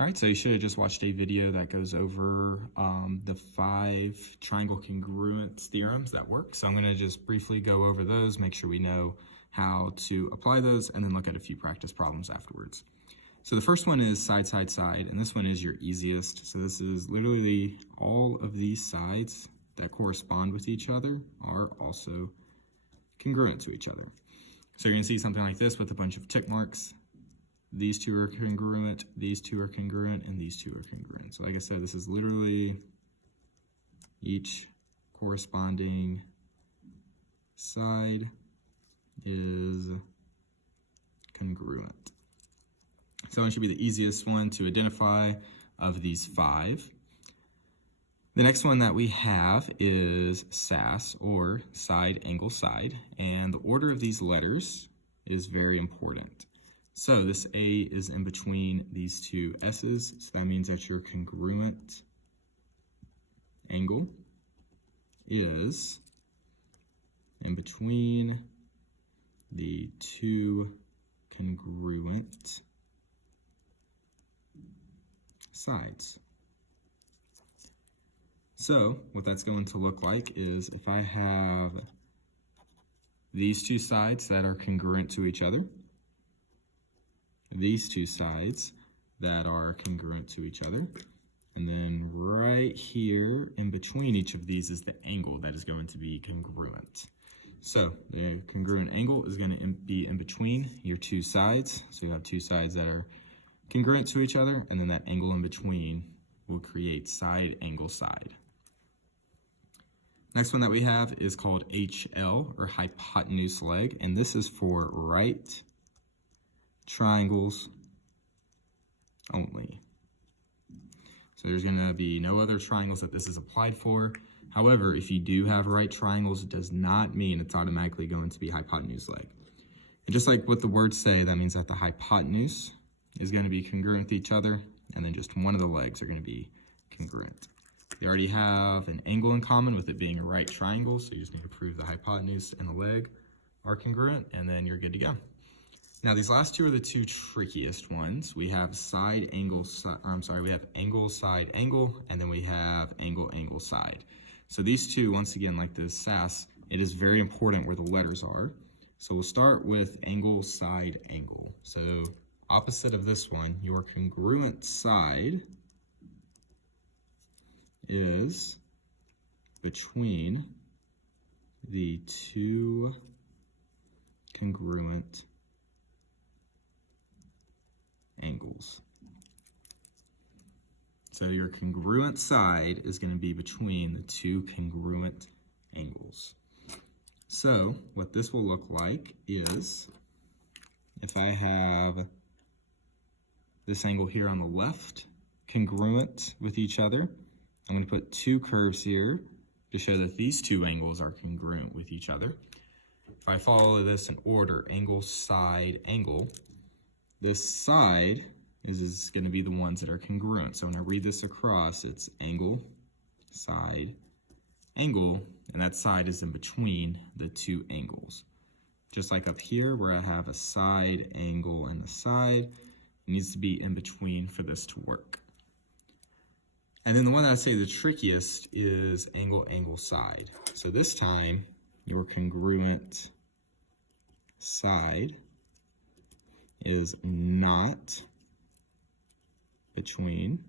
All right, so you should have just watched a video that goes over the 5 triangle congruence theorems that work. So I'm going to just briefly go over those, make sure we know how to apply those, and then look at a few practice problems afterwards. So the first one is side, side, side, and this one is your easiest. So this is literally all of these sides that correspond with each other are also congruent to each other. So you're going to see something like this with a bunch of tick marks. These two are congruent, these two are congruent, and these two are congruent. So like I said, this is literally each corresponding side is congruent. So it should be the easiest one to identify of these 5. The next one that we have is SAS, or side, angle, side, and the order of these letters is very important. So this A is in between these two S's, so that means that your congruent angle is in between the two congruent sides. So what that's going to look like is if I have these two sides that are congruent to each other, these two sides that are congruent to each other, and then right here in between each of these is the angle that is going to be congruent. So the congruent angle is going to be in between your two sides. So you have two sides that are congruent to each other, and then that angle in between will create side, angle, side. Next one that we have is called HL, or hypotenuse leg, and this is for right triangles only. So there's going to be no other triangles that this is applied for. However, if you do have right triangles, it does not mean it's automatically going to be hypotenuse leg. And just like what the words say, that means that the hypotenuse is going to be congruent with each other, and then just one of the legs are going to be congruent. They already have an angle in common with it being a right triangle, so you just need to prove the hypotenuse and the leg are congruent, and then you're good to go. Now these last two are the two trickiest ones. We have side, angle, we have angle, side, angle, and then we have angle, angle, side. So these two, once again, like this SAS, it is very important where the letters are. So we'll start with angle, side, angle. So opposite of this one, your congruent side is between the two congruent angles. So your congruent side is going to be between the two congruent angles. So what this will look like is if I have this angle here on the left congruent with each other, I'm going to put two curves here to show that these two angles are congruent with each other. If I follow this in order, angle, side, angle, this side is going to be the ones that are congruent. So when I read this across, it's angle, side, angle, and that side is in between the two angles. Just like up here where I have a side, angle, and a side, it needs to be in between for this to work. And then the one that I say the trickiest is angle, angle, side. So this time, your congruent side is not between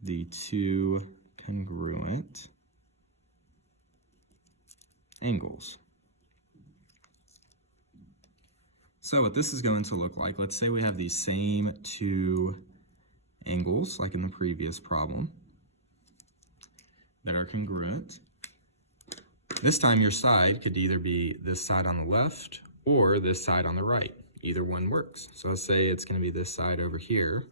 the two congruent angles. So what this is going to look like, let's say we have these same two angles, like in the previous problem, that are congruent. This time your side could either be this side on the left or this side on the right. Either one works. So let's say it's going to be this side over here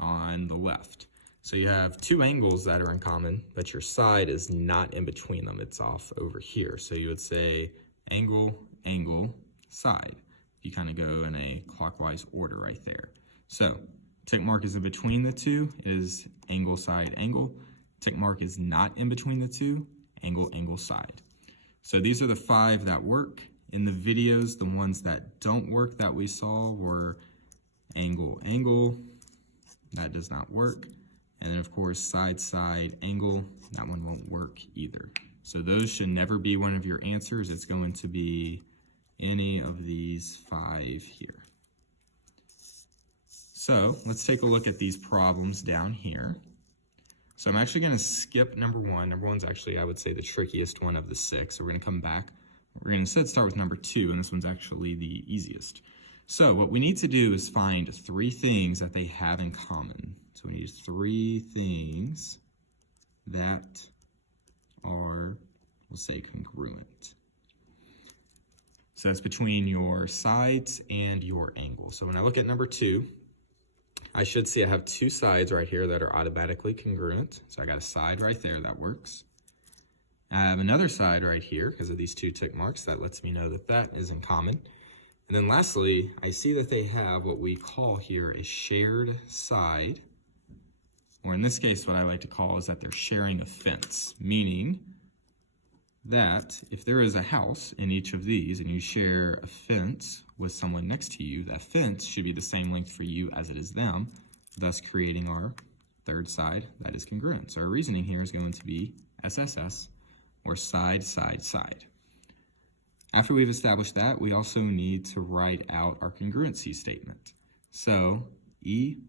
on the left. So you have two angles that are in common, but your side is not in between them. It's off over here. So you would say angle, angle, side. You kind of go in a clockwise order right there. So tick mark is in between the two is angle, side, angle. Tick mark is not in between the two, angle, angle, side. So these are the 5 that work. In the videos, the ones that don't work that we saw were angle, angle, that does not work. And then of course, side angle, that one won't work either. So those should never be one of your answers. It's going to be any of these 5 here. So let's take a look at these problems down here. So I'm actually going to skip number 1. Number 1's actually, I would say, the trickiest one of the 6. So we're going to come back. We're going to instead start with number 2, and this one's actually the easiest. So what we need to do is find 3 things that they have in common. So we need 3 things that are, we'll say, congruent. So that's between your sides and your angle. So when I look at number 2, I should see I have 2 sides right here that are automatically congruent. So I got a side right there that works. I have another side right here because of these 2 tick marks. That lets me know that that is in common. And then lastly, I see that they have what we call here a shared side, or in this case, what I like to call is that they're sharing a fence, meaning that if there is a house in each of these and you share a fence with someone next to you, that fence should be the same length for you as it is them, thus creating our third side that is congruent. So our reasoning here is going to be SSS, or side. After we've established that, we also need to write out our congruency statement. So EFG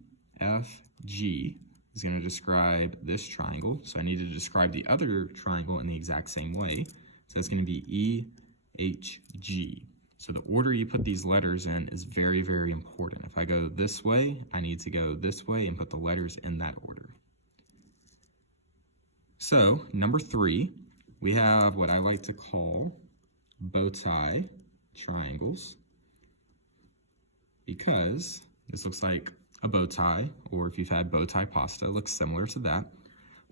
is going to describe this triangle. So I need to describe the other triangle in the exact same way. So that's going to be EHG. So the order you put these letters in is very, very important. If I go this way, I need to go this way and put the letters in that order. So number 3, we have what I like to call bow tie triangles, because this looks like a bow tie, or if you've had bow tie pasta, it looks similar to that.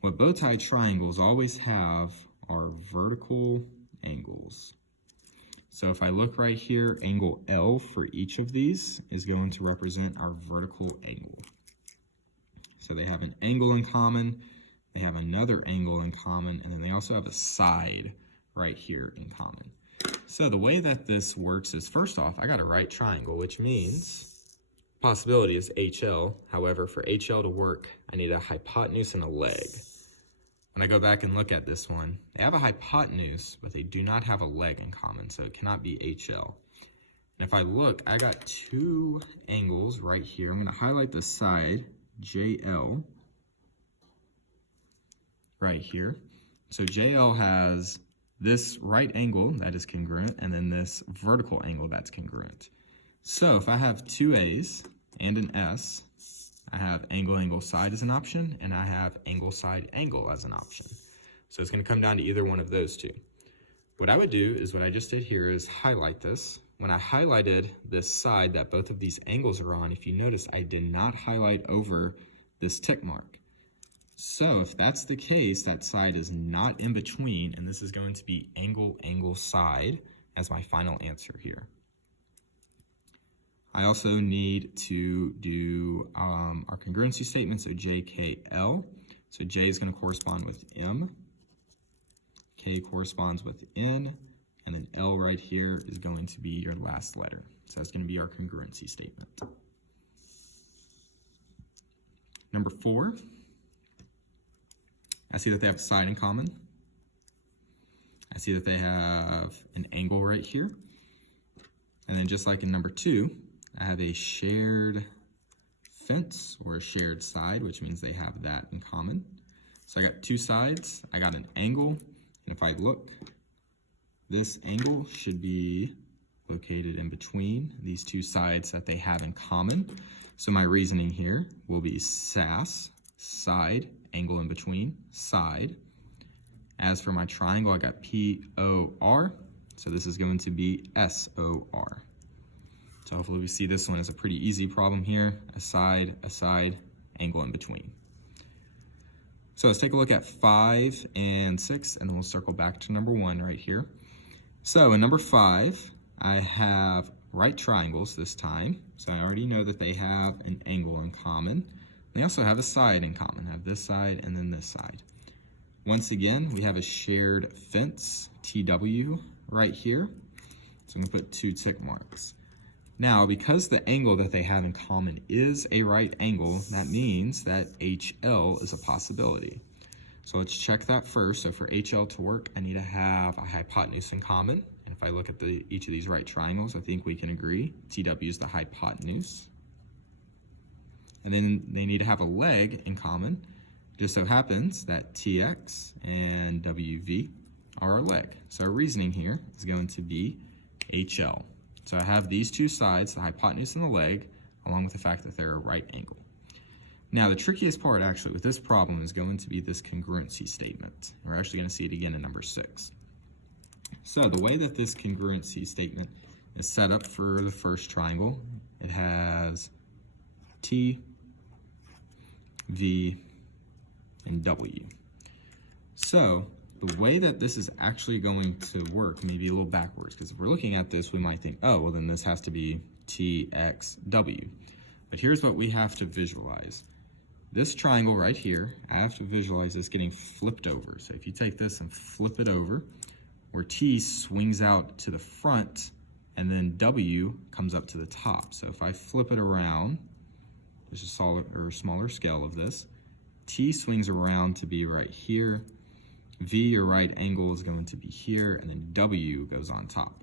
What bow tie triangles always have are vertical angles. So if I look right here, angle L for each of these is going to represent our vertical angle. So they have an angle in common, they have another angle in common, and then they also have a side right here in common. So the way that this works is, first off, I got a right triangle, which means possibility is HL. However, for HL to work, I need a hypotenuse and a leg. When I go back and look at this one, they have a hypotenuse, but they do not have a leg in common, so it cannot be HL. And if I look, I got 2 angles right here. I'm going to highlight the side, JL, right here. So JL has this right angle that is congruent, and then this vertical angle that's congruent. So if I have 2 A's and an S, I have angle side as an option, and I have angle side angle as an option. So it's going to come down to either one of those 2. What I would do is what I just did here is highlight this. When I highlighted this side that both of these angles are on, if you notice, I did not highlight over this tick mark. So if that's the case, that side is not in between, and this is going to be angle side as my final answer here. I also need to do our congruency statement, so JKL. So J is going to correspond with M, K corresponds with N, and then L right here is going to be your last letter. So that's going to be our congruency statement. Number 4, I see that they have a side in common. I see that they have an angle right here. And then just like in number 2, I have a shared fence or a shared side, which means they have that in common. So I got 2 sides, I got an angle, and if I look, this angle should be located in between these 2 sides that they have in common. So my reasoning here will be SAS, side, angle in between, side. As for my triangle, I got POR, so this is going to be SOR. So hopefully we see this one as a pretty easy problem here, a side, angle in between. So let's take a look at 5 and 6, and then we'll circle back to number 1 right here. So in number 5, I have right triangles this time. So I already know that they have an angle in common. They also have a side in common. I have this side and then this side. Once again, we have a shared fence, TW, right here. So I'm going to put 2 tick marks. Now, because the angle that they have in common is a right angle, that means that HL is a possibility. So let's check that first. So for HL to work, I need to have a hypotenuse in common. And if I look at each of these right triangles, I think we can agree TW is the hypotenuse. And then they need to have a leg in common. Just so happens that TX and WV are our leg. So our reasoning here is going to be HL. So I have these two sides, the hypotenuse and the leg, along with the fact that they're a right angle. Now the trickiest part actually with this problem is going to be this congruency statement. We're actually going to see it again in number 6. So the way that this congruency statement is set up for the first triangle, it has T, V, and W. So the way that this is actually going to work may be a little backwards, because if we're looking at this, we might think, oh, well then this has to be TXW. But here's what we have to visualize. This triangle right here, I have to visualize this getting flipped over. So if you take this and flip it over, where T swings out to the front, and then W comes up to the top. So if I flip it around, there's a smaller scale of this, T swings around to be right here, V, your right angle, is going to be here, and then W goes on top.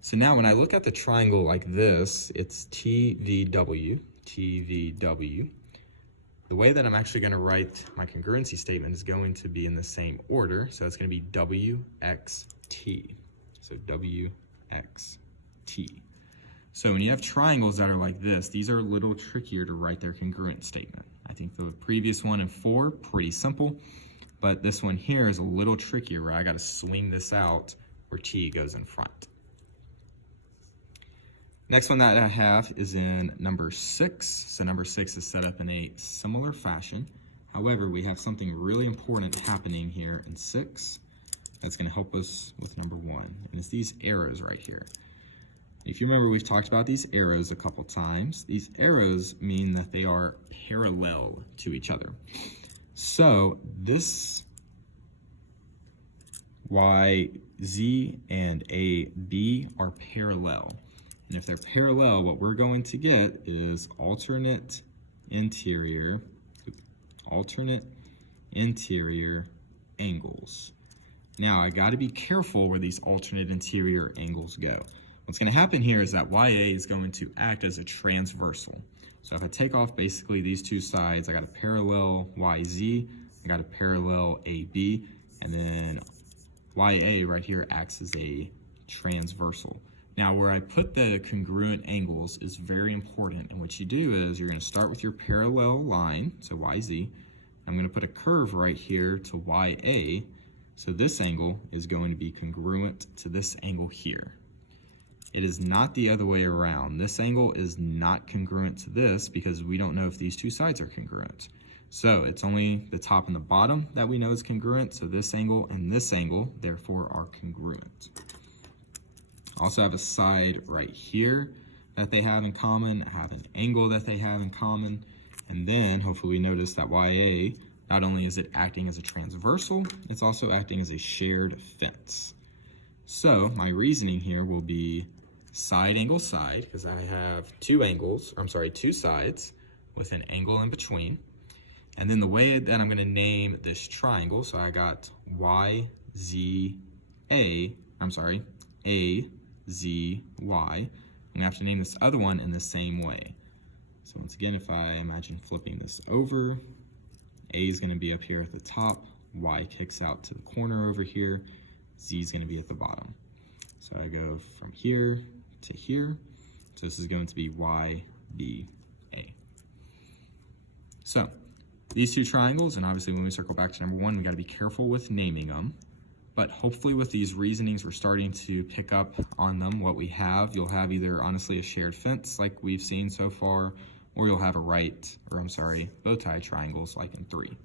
So now when I look at the triangle like this, it's TVW, TVW. The way that I'm actually going to write my congruency statement is going to be in the same order, so it's going to be WXT. So WXT. So when you have triangles that are like this, these are a little trickier to write their congruent statement. I think the previous one in 4, pretty simple. But this one here is a little trickier where I got to swing this out where T goes in front. Next one that I have is in number 6. So number 6 is set up in a similar fashion. However, we have something really important happening here in 6 that's going to help us with number 1. And it's these arrows right here. If you remember, we've talked about these arrows a couple times. These arrows mean that they are parallel to each other. So this YZ and AB are parallel. And if they're parallel, what we're going to get is alternate interior angles. Now, I got to be careful where these alternate interior angles go. What's going to happen here is that YA is going to act as a transversal. So if I take off basically these two sides, I got a parallel YZ, I got a parallel AB, and then YA right here acts as a transversal. Now where I put the congruent angles is very important, and what you do is you're going to start with your parallel line, so YZ. I'm going to put a curve right here to YA, so this angle is going to be congruent to this angle here. It is not the other way around. This angle is not congruent to this because we don't know if these two sides are congruent. So it's only the top and the bottom that we know is congruent, so this angle and this angle, therefore, are congruent. I also have a side right here that they have in common. I have an angle that they have in common. And then, hopefully, we notice that YA, not only is it acting as a transversal, it's also acting as a shared fence. So my reasoning here will be side angle side, because I have two sides with an angle in between. And then the way that I'm going to name this triangle, so I got AZY. I'm going to have to name this other one in the same way. So once again, if I imagine flipping this over, A is going to be up here at the top, Y kicks out to the corner over here, Z is going to be at the bottom. So I go from here to here, so this is going to be YBA. So these two triangles, and obviously when we circle back to number 1, we got to be careful with naming them. But hopefully with these reasonings, we're starting to pick up on them. What we have, you'll have either honestly a shared fence like we've seen so far, or you'll have bow tie triangles like in 3.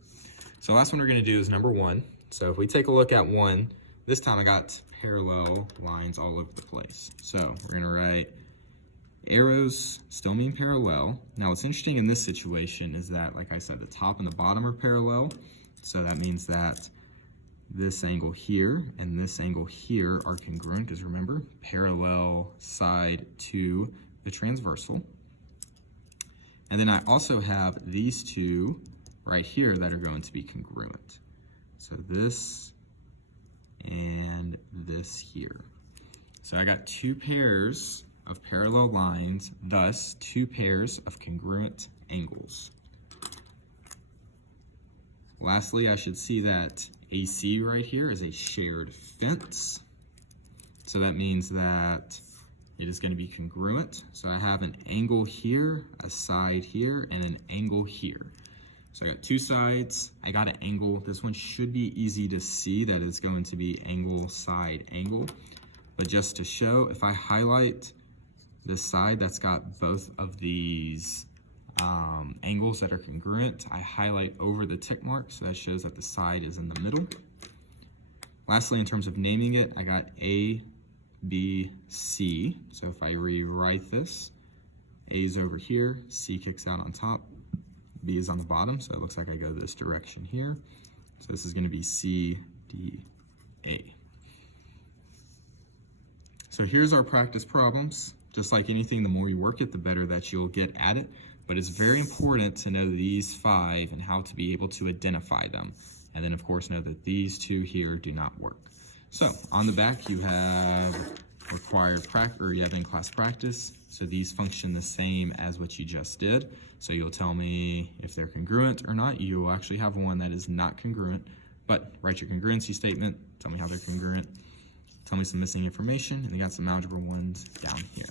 So last one we're gonna do is number 1. So if we take a look at 1, this time I got parallel lines all over the place. So we're gonna write arrows still mean parallel. Now what's interesting in this situation is that, like I said, the top and the bottom are parallel. So that means that this angle here and this angle here are congruent, because remember, parallel side to the transversal. And then I also have these two right here that are going to be congruent. So this and this here. So I got two pairs of parallel lines, thus two pairs of congruent angles. Lastly, I should see that AC right here is a shared fence. So that means that it is going to be congruent. So I have an angle here, a side here, and an angle here. So I got two sides, I got an angle. This one should be easy to see that it's going to be angle, side, angle. But just to show, if I highlight the side that's got both of these angles that are congruent, I highlight over the tick mark, so that shows that the side is in the middle. Lastly, in terms of naming it, I got A, B, C. So if I rewrite this, A is over here, C kicks out on top, B is on the bottom, so it looks like I go this direction here. So this is going to be C, D, A. So here's our practice problems. Just like anything, the more you work it, the better that you'll get at it. But it's very important to know these 5 and how to be able to identify them. And then of course know that these 2 here do not work. So on the back you have required practice, or you have in-class practice. So these function the same as what you just did. So you'll tell me if they're congruent or not. You will actually have one that is not congruent, but write your congruency statement, tell me how they're congruent, tell me some missing information, and you got some algebra ones down here.